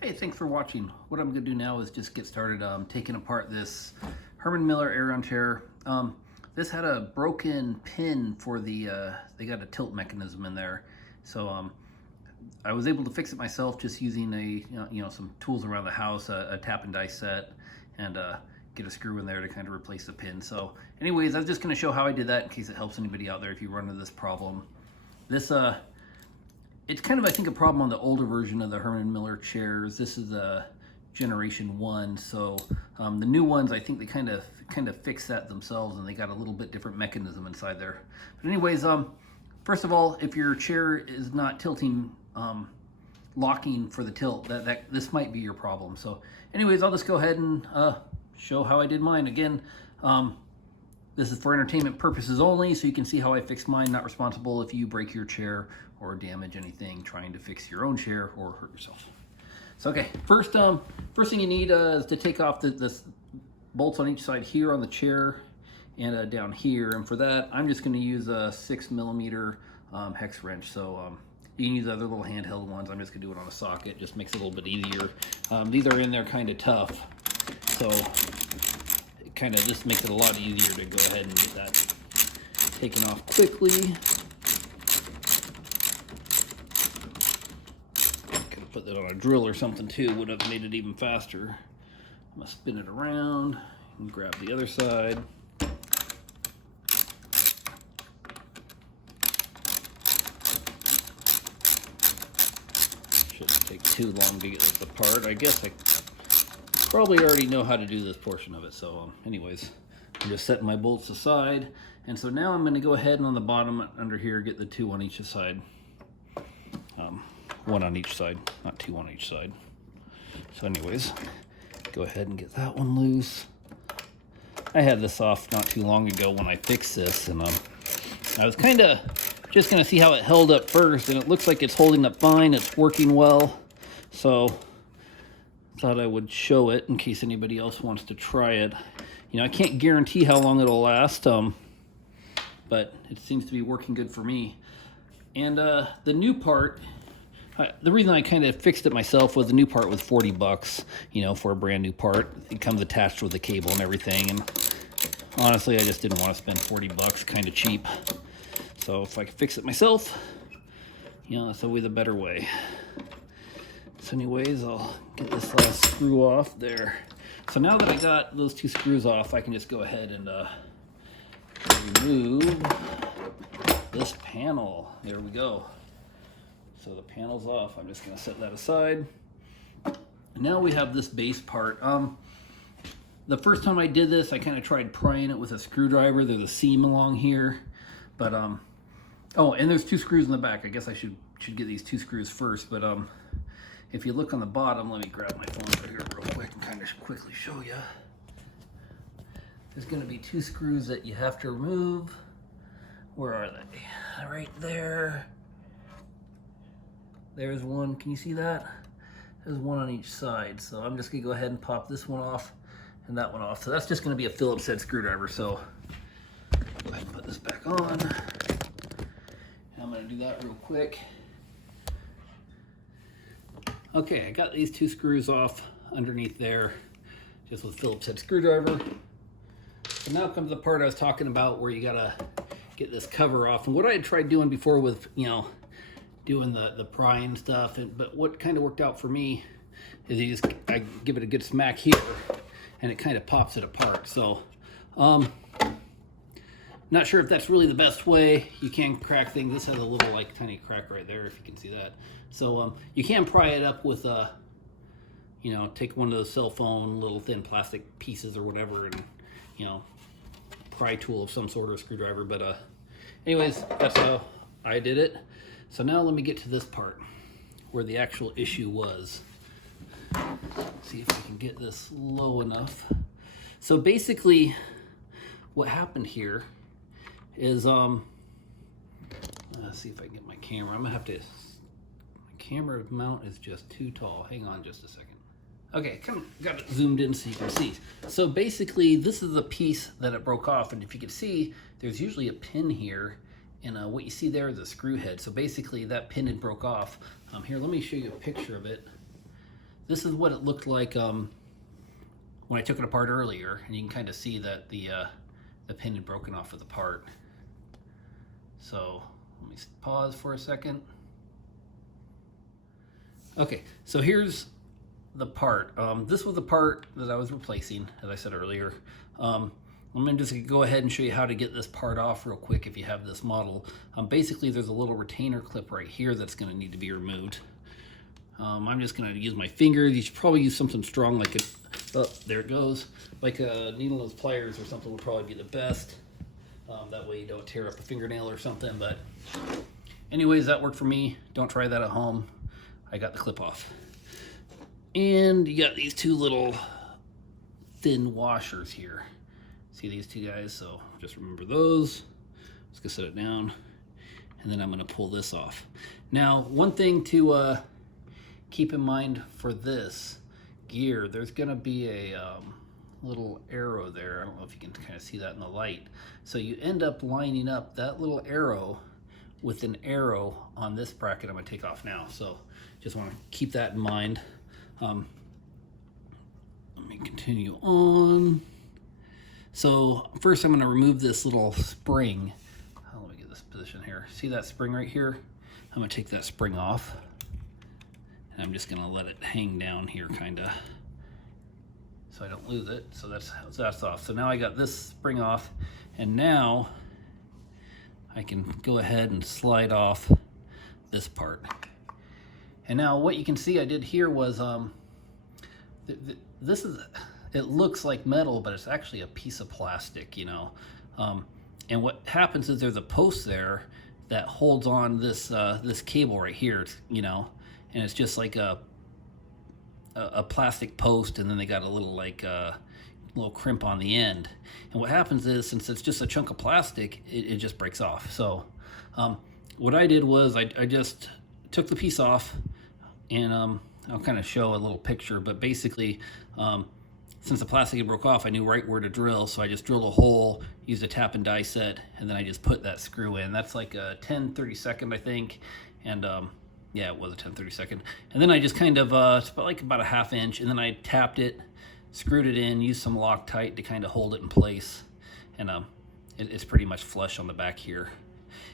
Hey, thanks for watching. What I'm going to do now is just get started taking apart this Herman Miller Aeron chair. This had a broken pin for the, they got a tilt mechanism in there. So I was able to fix it myself just using some tools around the house, a tap and die set, and get a screw in there to kind of replace the pin. So anyways, I'm just going to show how I did that in case it helps anybody out there if you run into this problem. This it's kind of, I think, a problem on the older version of the Herman Miller chairs. This is a generation 1, so the new ones, I think they kind of fix that themselves, and they got a little bit different mechanism inside there. But anyways, first of all, if your chair is not tilting, locking for the tilt, this might be your problem. So anyways, I'll just go ahead and show how I did mine. Again, this is for entertainment purposes only, so you can see how I fixed mine. Not responsible if you break your chair or damage anything trying to fix your own chair or hurt yourself. So okay, first thing you need is to take off the bolts on each side here on the chair and down here. And for that, I'm just going to use a 6mm hex wrench. So you can use other little handheld ones. I'm just going to do it on a socket. Just makes it a little bit easier. These are in there kind of tough, so it kind of just makes it a lot easier to go ahead and get that taken off quickly. Put that on a drill or something too would have made it even faster. I'm gonna spin it around and grab the other side. Shouldn't take too long to get this apart. I guess I probably already know how to do this portion of it. So anyways, I'm just setting my bolts aside. And so now I'm gonna go ahead and on the bottom under here, get the 2 on each side. 1 on each side, not 2 on each side. So anyways, go ahead and get that one loose. I had this off not too long ago when I fixed this, and I was kind of just going to see how it held up first, and it looks like it's holding up fine. It's working well, so thought I would show it in case anybody else wants to try it. You know, I can't guarantee how long it'll last, but it seems to be working good for me. And the new part, the reason I kind of fixed it myself was the new part was $40, you know, for a brand new part. It comes attached with the cable and everything, and honestly, I just didn't want to spend $40, kind of cheap. So if I could fix it myself, you know, that's always a better way. So anyways, I'll get this last screw off there. So now that I got those 2 screws off, I can just go ahead and remove this panel. There we go. So the panel's off. I'm just going to set that aside. Now we have this base part. The first time I did this, I kind of tried prying it with a screwdriver. There's a seam along here, but oh, and there's 2 screws in the back. I guess I should get these 2 screws first. But if you look on the bottom, let me grab my phone right here real quick and kind of quickly show you. There's going to be 2 screws that you have to remove. Where are they? Right there. There's one. Can you see that? There's 1 on each side. So I'm just going to go ahead and pop this one off and that one off. So that's just going to be a Phillips head screwdriver. So go ahead and put this back on. And I'm going to do that real quick. Okay, I got these 2 screws off underneath there just with Phillips head screwdriver. So now comes the part I was talking about where you got to get this cover off. And what I had tried doing before with, you know, doing the prying stuff, but what kind of worked out for me is I give it a good smack here and it kind of pops it apart. So not sure if that's really the best way. You can crack things. This has a little like tiny crack right there, if you can see that. So you can pry it up with you know, take one of those cell phone little thin plastic pieces or whatever, and you know, pry tool of some sort of screwdriver. But anyways, that's how I did it. So now let me get to this part where the actual issue was. See if I can get this low enough. So basically what happened here is, let's see if I can get my camera. I'm gonna have to, my camera mount is just too tall. Hang on just a second. Okay, kind of got it zoomed in so you can see. So basically this is the piece that it broke off, and if you can see, there's usually a pin here, and what you see there is a screw head. So basically that pin had broke off. Here, let me show you a picture of it. this is what it looked like when I took it apart earlier, and you can kind of see that the pin had broken off of the part. So let me pause for a second. Okay, so here's the part. This was the part that I was replacing, as I said earlier. I'm just gonna go ahead and show you how to get this part off real quick if you have this model. Basically, there's a little retainer clip right here that's gonna need to be removed. I'm just gonna use my fingers. You should probably use something strong like there it goes. Like a needle-nose pliers or something would probably be the best. That way you don't tear up a fingernail or something, but anyways, that worked for me. Don't try that at home. I got the clip off. And you got these two little thin washers here. See these two guys? So just remember those. Just gonna set it down, and then I'm gonna pull this off. Now, one thing to keep in mind for this gear, there's gonna be a little arrow there. I don't know if you can kind of see that in the light. So you end up lining up that little arrow with an arrow on this bracket I'm gonna take off now. So just wanna keep that in mind. Let me continue on. So first I'm gonna remove this little spring. Let me get this position here. See that spring right here? I'm gonna take that spring off. And I'm just gonna let it hang down here kinda, so I don't lose it. So that's off. So now I got this spring off, and now I can go ahead and slide off this part. And now what you can see I did here was, this is, it looks like metal, but it's actually a piece of plastic, you know. And what happens is there's a post there that holds on this this cable right here, you know, and it's just like a plastic post, and then they got a little like little crimp on the end. And what happens is, since it's just a chunk of plastic, it just breaks off. So what I did was I just took the piece off, and I'll kind of show a little picture, but basically since the plastic had broke off, I knew right where to drill, so I just drilled a hole, used a tap and die set, and then I just put that screw in. That's like a 10/32, I think, and yeah, it was a 10/32. And then I just kind of, it's about a ½ inch, and then I tapped it, screwed it in, used some Loctite to kind of hold it in place, and it's pretty much flush on the back here.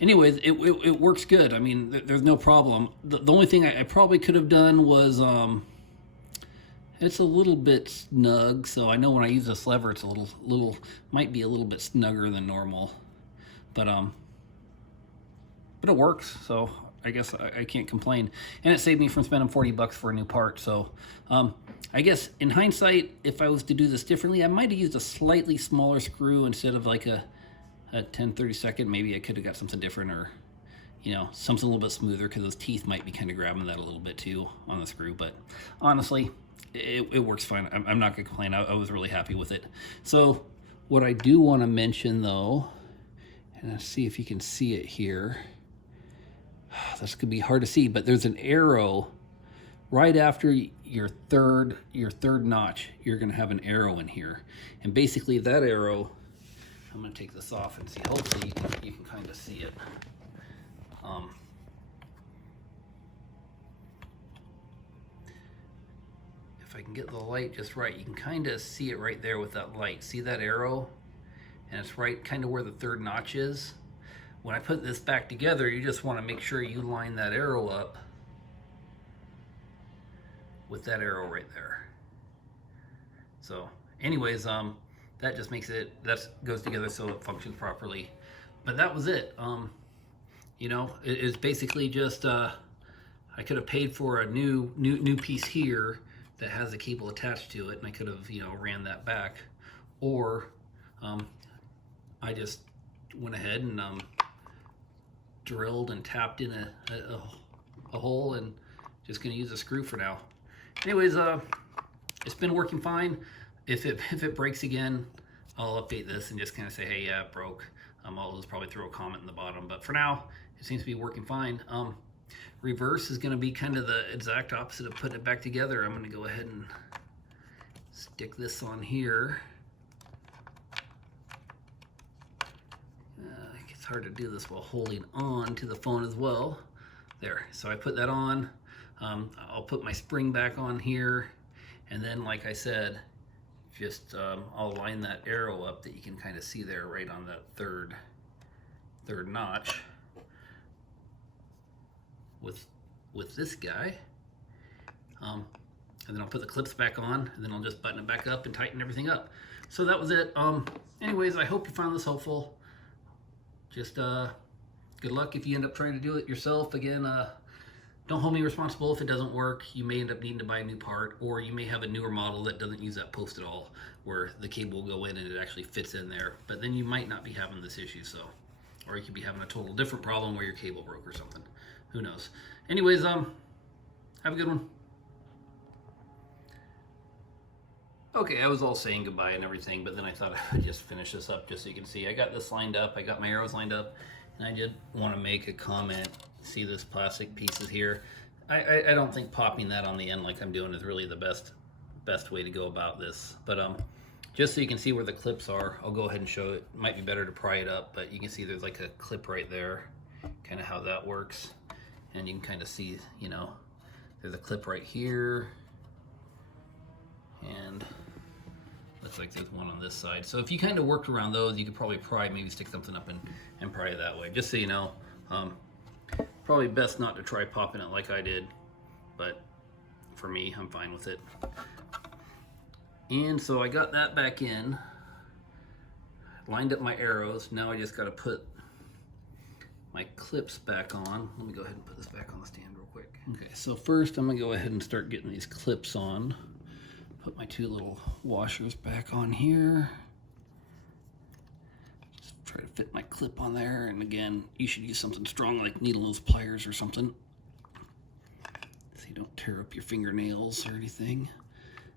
Anyways, it works good. I mean, there's no problem. The only thing I probably could have done was, it's a little bit snug, so I know when I use this lever, it's a little might be a little bit snugger than normal, but it works, so I guess I can't complain. And it saved me from spending 40 bucks for a new part. So I guess in hindsight, if I was to do this differently, I might have used a slightly smaller screw instead of like a 10/32. Maybe I could have got something different, or you know, something a little bit smoother, because those teeth might be kind of grabbing that a little bit too on the screw. But honestly, it works fine. I'm not gonna complain. I was really happy with it. So what I do want to mention though, and let's see if you can see it here. This could be hard to see, but there's an arrow right after your third notch. You're gonna have an arrow in here, and basically that arrow, I'm gonna take this off and see. Hopefully you can kind of see it. If I can get the light just right, you can kind of see it right there with that light. See that arrow? And it's right kind of where the third notch is. When I put this back together, you just want to make sure you line that arrow up with that arrow right there. So anyways, that just makes it, that goes together so it functions properly. But that was it. You know, it's basically just I could have paid for a new piece here that has a cable attached to it, and I could have, you know, ran that back, or I just went ahead and drilled and tapped in a hole, and just gonna use a screw for now. Anyways, it's been working fine. If it breaks again, I'll update this and just kind of say, hey, yeah, it broke. I'll just probably throw a comment in the bottom, but for now, it seems to be working fine. Reverse is gonna be kind of the exact opposite of putting it back together. I'm gonna go ahead and stick this on here. It's hard to do this while holding on to the phone as well. There, so I put that on. I'll put my spring back on here, and then like I said, just I'll line that arrow up that you can kind of see there right on that third notch with this guy. And then I'll put the clips back on, and then I'll just button it back up and tighten everything up. So that was it. Anyways, I hope you found this helpful. Just good luck if you end up trying to do it yourself. Again, don't hold me responsible if it doesn't work. You may end up needing to buy a new part, or you may have a newer model that doesn't use that post at all, where the cable will go in and it actually fits in there. But then you might not be having this issue, so, or you could be having a total different problem where your cable broke or something. Who knows? Anyways, have a good one. Okay, I was all saying goodbye and everything, but then I thought I'd just finish this up just so you can see. I got this lined up, I got my arrows lined up, and I did want to make a comment. See this plastic pieces here? I don't think popping that on the end like I'm doing is really the best way to go about this. But just so you can see where the clips are, I'll go ahead and show it. It might be better to pry it up, but you can see there's like a clip right there, kind of how that works. And you can kind of see, you know, there's a clip right here, and looks like there's one on this side. So if you kind of worked around those, you could probably maybe stick something up and pry it that way. Just so you know, probably best not to try popping it like I did, but for me, I'm fine with it. And so I got that back in, lined up my arrows. Now I just got to put my clips back on. Let me go ahead and put this back on the stand real quick. Okay, so first I'm gonna go ahead and start getting these clips on. Put my two little washers back on here. Just try to fit my clip on there, and again, you should use something strong like needle nose pliers or something, so you don't tear up your fingernails or anything.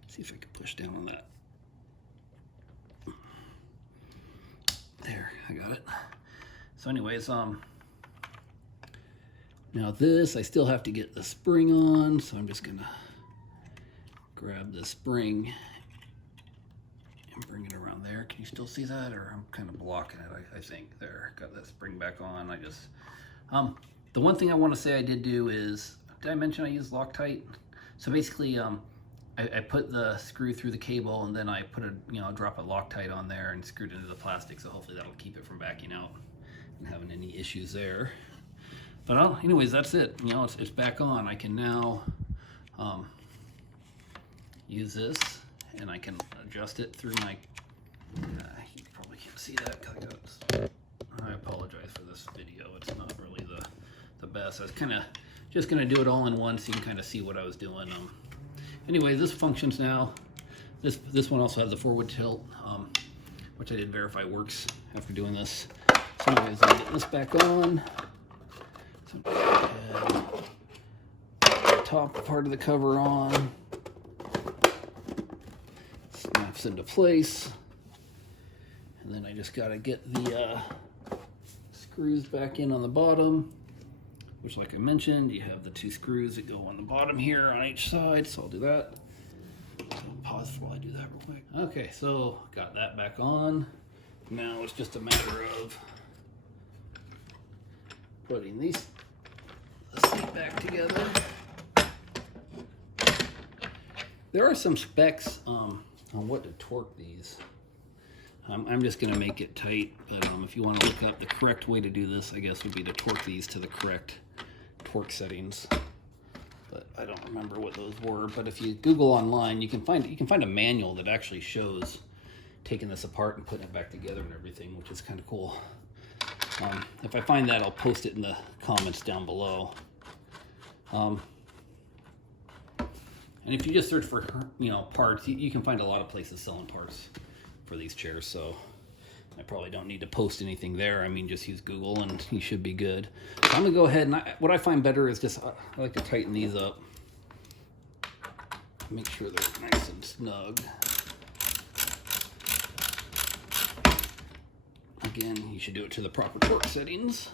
Let's see if I can push down on that. There, I got it. So anyways, now this, I still have to get the spring on, so I'm just gonna grab the spring and bring it around there. Can you still see that? Or I'm kind of blocking it, I think. There, got that spring back on. I just, the one thing I want to say I did do is, did I mention I use Loctite? So basically, I put the screw through the cable, and then I put a drop of Loctite on there and screwed it into the plastic, so hopefully that'll keep it from backing out and having any issues there. But anyways, that's it. You know, it's back on. I can now use this, and I can adjust it through my, you probably can't see that because I apologize for this video. It's not really the best. I was kind of just going to do it all in one so you can kind of see what I was doing. Anyway, this functions now. This one also has a forward tilt, which I did verify works after doing this. So anyways, I'll get this back on. So the top part of the cover on. Snaps into place. And then I just got to get the screws back in on the bottom, which, like I mentioned, you have the two screws that go on the bottom here on each side, so I'll do that. So pause while I do that real quick. Okay, so got that back on. Now it's just a matter of putting the seat back together. There are some specs on what to torque these. I'm just going to make it tight, but if you want to look up the correct way to do this, I guess would be to torque these to the correct torque settings. But I don't remember what those were. But if you Google online, you can find a manual that actually shows taking this apart and putting it back together and everything, which is kind of cool. If I find that, I'll post it in the comments down below. And if you just search for parts, you can find a lot of places selling parts for these chairs, so I probably don't need to post anything there. I mean, just use Google and you should be good. So I'm gonna go ahead and what I find better is just, I like to tighten these up. Make sure they're nice and snug. Again, you should do it to the proper torque settings.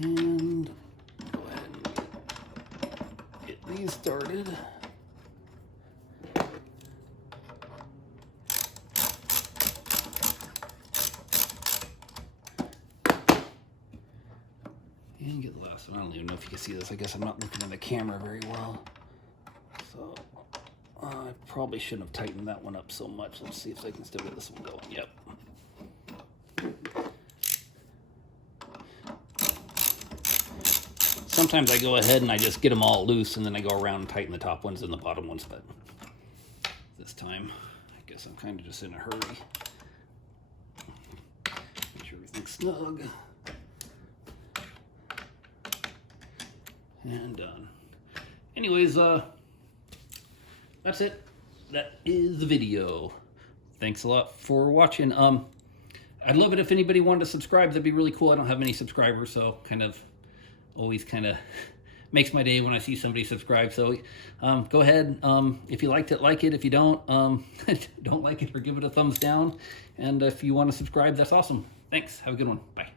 And go ahead and get these started. and get the last one. I don't even know if you can see this. I guess I'm not looking at the camera very well. So I probably shouldn't have tightened that one up so much. Let's see if I can still get this one going. Yep. Sometimes I go ahead and I just get them all loose and then I go around and tighten the top ones and the bottom ones, but this time I guess I'm kind of just in a hurry. Make sure everything's snug. And done. Anyways, that's it. That is the video. Thanks a lot for watching. I'd love it if anybody wanted to subscribe. That'd be really cool. I don't have many subscribers, so always makes my day when I see somebody subscribe. So go ahead. If you liked it, like it. If you don't, don't like it or give it a thumbs down. And if you want to subscribe, that's awesome. Thanks. Have a good one. Bye.